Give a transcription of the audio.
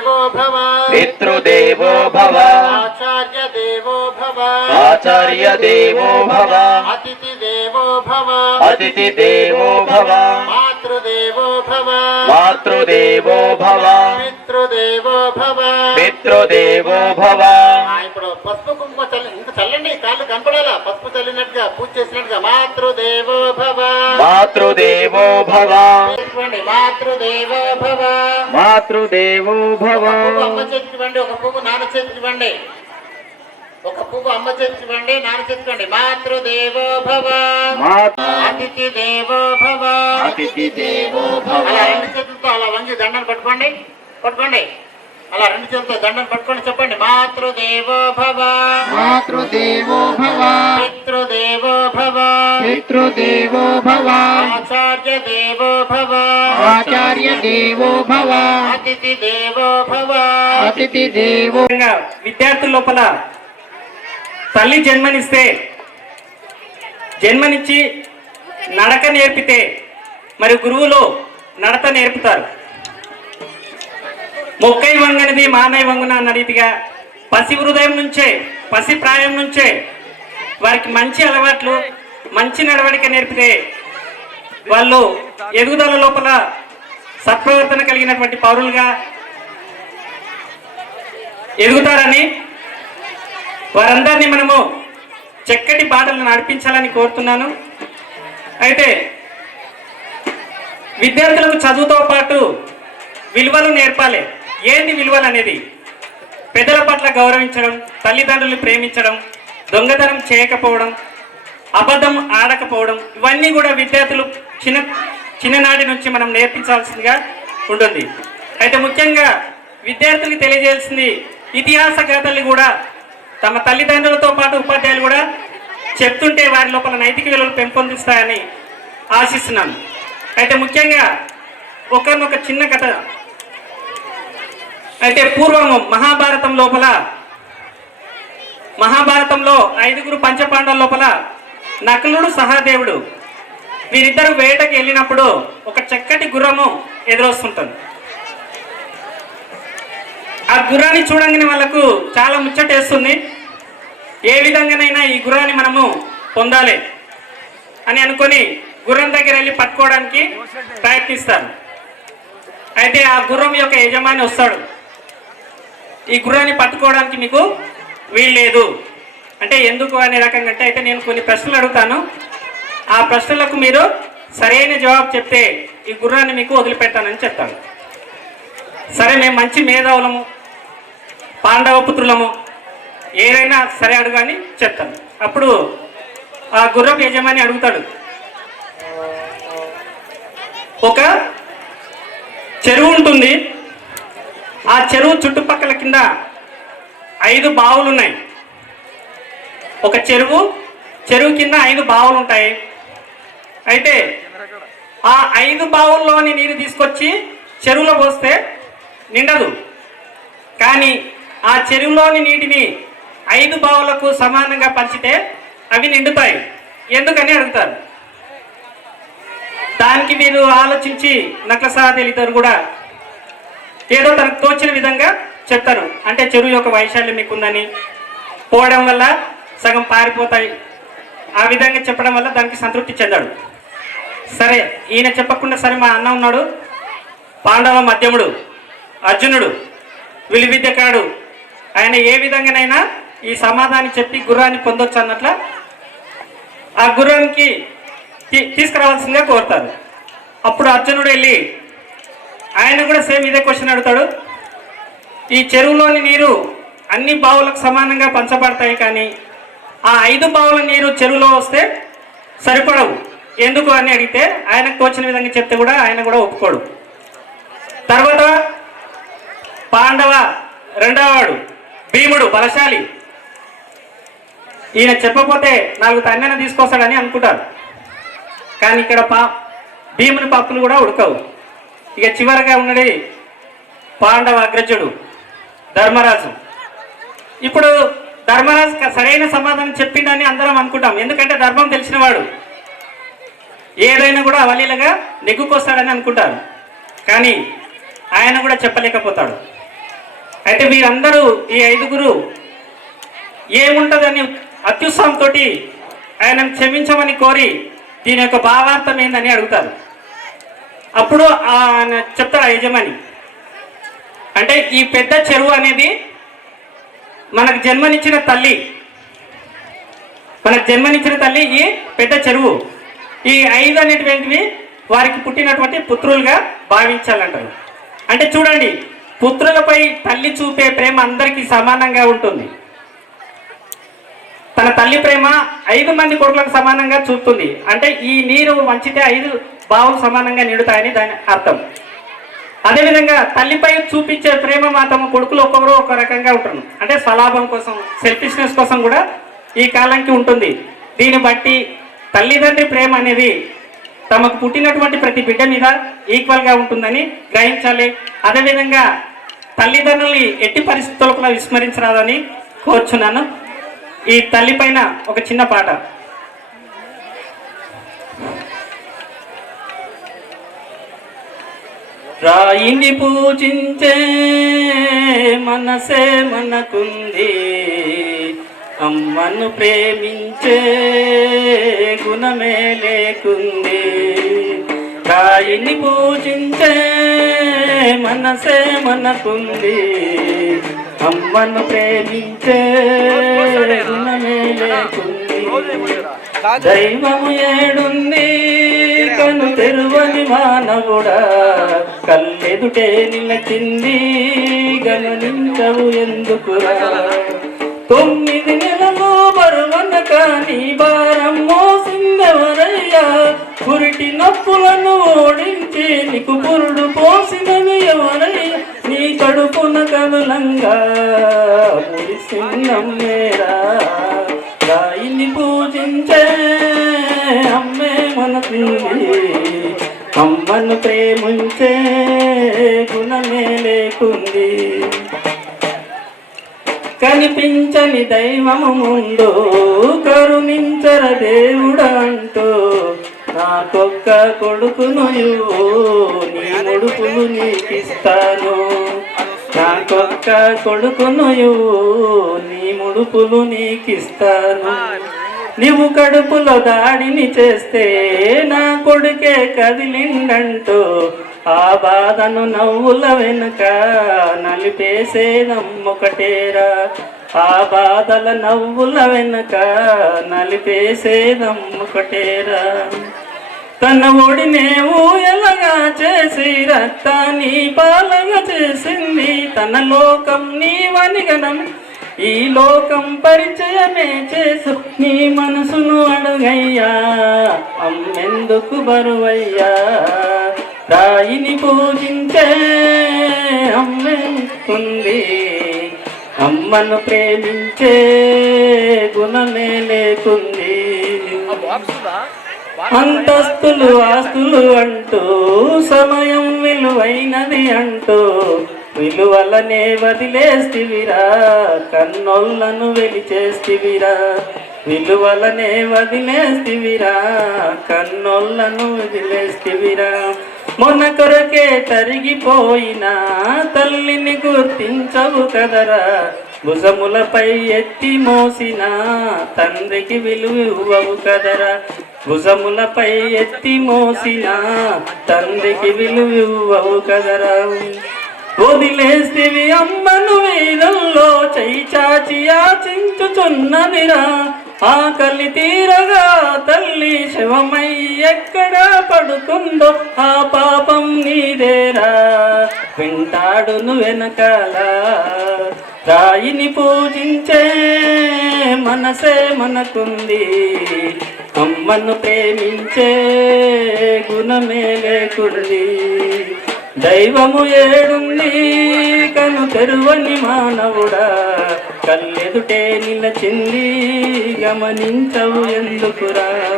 భవ పితృదేవో భవ ఆచార్య దేవో భవ ఆచార్య దేవో భవ అతిథి దేవో భవ అతిథి దేవో భవ మాతృదేవో భవ మాతృదేవో భవ పితృదేవో భవ పితృదేవో భవ ఆ, ఇప్పుడు పసుపు కుంకుమ చల్లి ఇంకా చల్లండి కాళ్ళు కనపడాలా? పసుపు చల్లినట్టుగా పూజ చేసినట్టుగా మాతృదేవో భవ. మాతృదేవో భవ. ఇవ్వండి మాతృదేవో భవ. మాతృదేవో భవ. పువ్వు అమ్మ చేతికి ఇవ్వండి ఒక పువ్వు నాన్న చేతికి ఇవ్వండి. ఒక పువ్వు అమ్మ చేతికి ఇవ్వండి నాన్న చేతికి ఇవ్వండి. మాతృదేవో భవ. అతిథి దేవో భవ. అతిథి దేవో భవ. అలా రెండు చేతులతో అలా వంగి దండను పట్టుకోండి పట్టుకోండి. అలా రెండు చేతులతో దండను పట్టుకొని చెప్పండి. మాతృదేవో భవ. మాతృదేవో భవ. పితృదేవో భవ. పితృదేవో భవ. ఆచార్య దేవో భవ. ఆచార్య దేవో భవ. అతిథి దేవో భవ. అతిథి దేవో విద్యార్థుల లోపల తల్లి జన్మనిస్తే జన్మనిచ్చి నడక నేర్పితే మరి గురువులు నడత నేర్పుతారు. మొక్కై వంగనిది మానై వంగున అన్న రీతిగా పసి హృదయం నుంచే పసి ప్రాయం నుంచే వారికి మంచి అలవాట్లు మంచి నడవడిక నేర్పితే వాళ్ళు ఎదుగుదల లోపల సత్ప్రవర్తన కలిగినటువంటి పౌరులుగా ఎదుగుతారని వారందరినీ మనము చక్కటి పాటలను నడిపించాలని కోరుతున్నాను. అయితే విద్యార్థులకు చదువుతో పాటు విలువలు నేర్పాలి. ఏంటి విలువలు అనేది పెద్దల పట్ల గౌరవించడం తల్లిదండ్రులు ప్రేమించడం దొంగతనం చేయకపోవడం అబద్ధం ఆడకపోవడం ఇవన్నీ కూడా విద్యార్థులు చిన్న చిన్ననాటి నుంచి మనం నేర్పించాల్సిందిగా ఉంటుంది. అయితే ముఖ్యంగా విద్యార్థులకు తెలియజేయాల్సింది ఇతిహాస గాథలు కూడా తమ తల్లిదండ్రులతో పాటు ఉపాధ్యాయులు కూడా చెప్తుంటే వారి లోపల నైతిక విలువలు పెంపొందిస్తాయని ఆశిస్తున్నాను. అయితే ముఖ్యంగా ఒకరినొక చిన్న కథ అయితే పూర్వము మహాభారతం లోపల మహాభారతంలో ఐదుగురు పంచపాండవుల లోపల నకులుడు సహదేవుడు. వీరిద్దరు వేటకి వెళ్ళినప్పుడు ఒక చక్కటి గుర్రము ఎదురొస్తుంటుంది. ఆ గుర్రాన్ని చూడంగానే వాళ్ళకు చాలా ముచ్చటేస్తుంది ఏ విధంగానైనా ఈ గుర్రాన్ని మనము పొందాలి అని అనుకొని గుర్రం దగ్గర వెళ్ళి పట్టుకోవడానికి ప్రయత్నిస్తారు. అయితే ఆ గుర్రం యొక్క యజమాని వస్తాడు. ఈ గుర్రాన్ని పట్టుకోవడానికి మీకు వీల్లేదు అంటే ఎందుకు అనే రకంగా అంటే అయితే నేను కొన్ని ప్రశ్నలు అడుగుతాను. ఆ ప్రశ్నలకు మీరు సరైన జవాబు చెప్తే ఈ గుర్రాన్ని మీకు వదిలిపెట్టానని చెప్తాను. సరే మేము మంచి మేధావులము పాండవ పుత్రులము ఏదైనా సరే అడుగు అని చెప్తాను. అప్పుడు ఆ గుర్రపు యజమాని అడుగుతాడు. ఒక చెరువు ఉంటుంది. చెరువు చుట్టుపక్కల కింద ఐదు బావులు ఉన్నాయి ఒక చెరువు చెరువు కింద ఐదు బావులు ఉంటాయి అయితే ఆ ఐదు బావుల్లోని నీరు తీసుకొచ్చి చెరువులో పోస్తే నిండదు. కానీ ఆ చెరువులోని నీటిని ఐదు బావులకు సమానంగా పంచితే అవి నిండుతాయి. ఎందుకని అడుగుతారు దానికి మీరు ఆలోచించి నక్లసాదేలు ఇద్దరు కూడా ఏదో తనకు తోచిన విధంగా చెప్తారు. అంటే చెరువు యొక్క వైశాల్యం మీకు ఉందని పోవడం వల్ల సగం పారిపోతాయి. ఆ విధంగా చెప్పడం వల్ల దానికి సంతృప్తి చెందాడు. సరే ఈయన చెప్పకుండా సరే మా అన్న ఉన్నాడు. పాండవ మధ్యముడు అర్జునుడు విలువిద్యకాడు ఆయన ఏ విధంగానైనా ఈ సమాధానం చెప్పి గుర్రాన్ని పొందొచ్చు అన్నట్ల ఆ గుర్రానికి తీసుకురావాల్సిందిగా కోరుతారు. అప్పుడు అర్జునుడు వెళ్ళి ఆయన కూడా సేమ్ ఇదే క్వశ్చన్ అడుగుతాడు. ఈ చెరువులోని నీరు అన్ని బావులకు సమానంగా పంచబడతాయి కానీ ఆ ఐదు బావుల నీరు చెరువులో వస్తే సరిపడవు. ఎందుకు అని అడిగితే ఆయనకు తోచిన విధంగా చెప్తే కూడా ఆయన కూడా ఒప్పుకోడు. తర్వాత పాండవ రెండవవాడు భీముడు బలశాలి. ఈయన చెప్పకపోతే నాలుగు తన్నైనా తీసుకొస్తాడని అనుకుంటారు. కానీ ఇక్కడ పా భీముని పప్పులు కూడా ఉడకవు. ఇక చివరగా ఉన్నది పాండవ అగ్రజుడు ధర్మరాజు. ఇప్పుడు ధర్మరాజు సరైన సమాధానం చెప్పిండని అందరం అనుకుంటాం. ఎందుకంటే ధర్మం తెలిసినవాడు. ఏదైనా కూడా అవలీలగా నెగ్గుకొస్తాడని అనుకుంటారు. కానీ ఆయన కూడా చెప్పలేకపోతాడు. అయితే వీరందరూ ఈ ఐదుగురు ఏముంటదని అత్యుత్సాహంతో ఆయన క్షమించమని కోరి దీని యొక్క భావార్థం ఏందని అడుగుతారు. అప్పుడు ఆయన చెప్తాడు ఆ యజమాని. అంటే ఈ పెద్ద చెరువు అనేది మనకు జన్మనిచ్చిన తల్లి. మనకు జన్మనిచ్చిన తల్లి ఈ పెద్ద చెరువు. ఈ ఐదు అనేటువంటివి వారికి పుట్టినటువంటి పుత్రులుగా భావించాలంటారు. అంటే చూడండి పుత్రులపై తల్లి చూపే ప్రేమ అందరికీ సమానంగా ఉంటుంది. తన తల్లి ప్రేమ ఐదు మంది కొడుకులకు సమానంగా చూపుతుంది. అంటే ఈ నీరు వంచితే ఐదు బావులు సమానంగా నిండుతాయని దాని అర్థం. అదేవిధంగా తల్లిపై చూపించే ప్రేమ మాత్రం కొడుకులు ఒక్కొక్కరు ఒక రకంగా ఉంటారు అంటే స్వలాభం కోసం సెల్ఫిష్నెస్ కోసం కూడా ఈ కాలానికి ఉంటుంది. దీన్ని బట్టి తల్లిదండ్రి ప్రేమ అనేది తమకు పుట్టినటువంటి ప్రతి బిడ్డ మీద ఈక్వల్గా ఉంటుందని గ్రహించాలి. అదేవిధంగా తల్లిదండ్రుల్ని ఎట్టి పరిస్థితుల్లో విస్మరించరాదని కోరుచున్నాను. ఈ తల్లి పైన ఒక చిన్న పాట. రాయిని పూజించే మనసే మనకుంది. అమ్మను ప్రేమించే గుణమే లేకుంది. రాయిని పూజించే మనసే మనకుంది. అమ్మను ప్రేమించే గుణమే లేకుంది. దైవము ఏడుంది కను తెరువని మానవుడా. కల్లెదుటే నిలచింది గమనించవు ఎందుకురా. తొమ్మిది నెలలు బరువన కాని భారం మోసిందెవరయ్యా పురిటి నప్పులను ఓడించి నీకు పురుడు పోసినది ఎవరయ్యా? కడుపున కనులంగా మురిసిందమ్మేరా రాయిని పూజించే అమ్మే మన పిండి. అమ్మను ప్రేమించే గుణమే లేకుంది. కనిపించని దైవము ముందు కరుణించర దేవుడంటూ నాకొక్క కొడుకును ఇవ్వు, నీ ముడుపులు నీకిస్తాను. నాకొక్క కొడుకును నీ ముడుపులు నీకిస్తాను. నీవు కడుపులో దాడిని చేస్తే నా కొడుకే కదిలిండంటూ ఆ బాధను నవ్వుల వెనుక నలిపేసే నమ్మొకటేరా. ఆ బాధల నవ్వుల వెనుక నలిపేసే నమ్మొకటేరా. తన ఒడినేవు ఎలాగా చేసి రక్తాన్ని పాలగా చేసింది. తన లోకం నీవనిగనం ఈ లోకం పరిచయమే చేసు నీ మనసును అడుగయ్యా. అమ్మెందుకు బరువయ్యా? రాయిని పూజించే అమ్మెందుకుంది అమ్మను ప్రేమించే గుణమే లేకుంది. అంతస్తులు ఆస్తులు అంటూ సమయం విలువైనది అంటూ విలువలనే వదిలేస్తివిరా కన్నోళ్ళను వెలిచేస్తివిరా విలువలనే వదిలేస్తివిరా కన్నోళ్ళను వదిలేస్తివిరా. మొన్న కొరకే తరిగిపోయిన తల్లిని గుర్తించవు కదరా భుజములపై ఎత్తి మోసిన తండ్రికి విలువవు కదరా. భుజములపై ఎత్తి మోసిన తండ్రికి విలువవు కదరా వదిలేస్తివి అమ్మను వేదంలో చెయ్యి చాచి యాచించుచున్నదిరా. ఆకలి తీరగా తల్లి శివమై ఎక్కడ పడుతుందో ఆ పాపం నీదేరా. వింటాడును వెనకాల రాయిని పూజించే మనసే మనకుంది. అమ్మను ప్రేమించే గుణమే లేకుంది. దైవము ఏడుంది కను తెరువని మానవుడా. కల్లెదుటే నిలచింది గమనించవు ఎందుకురా?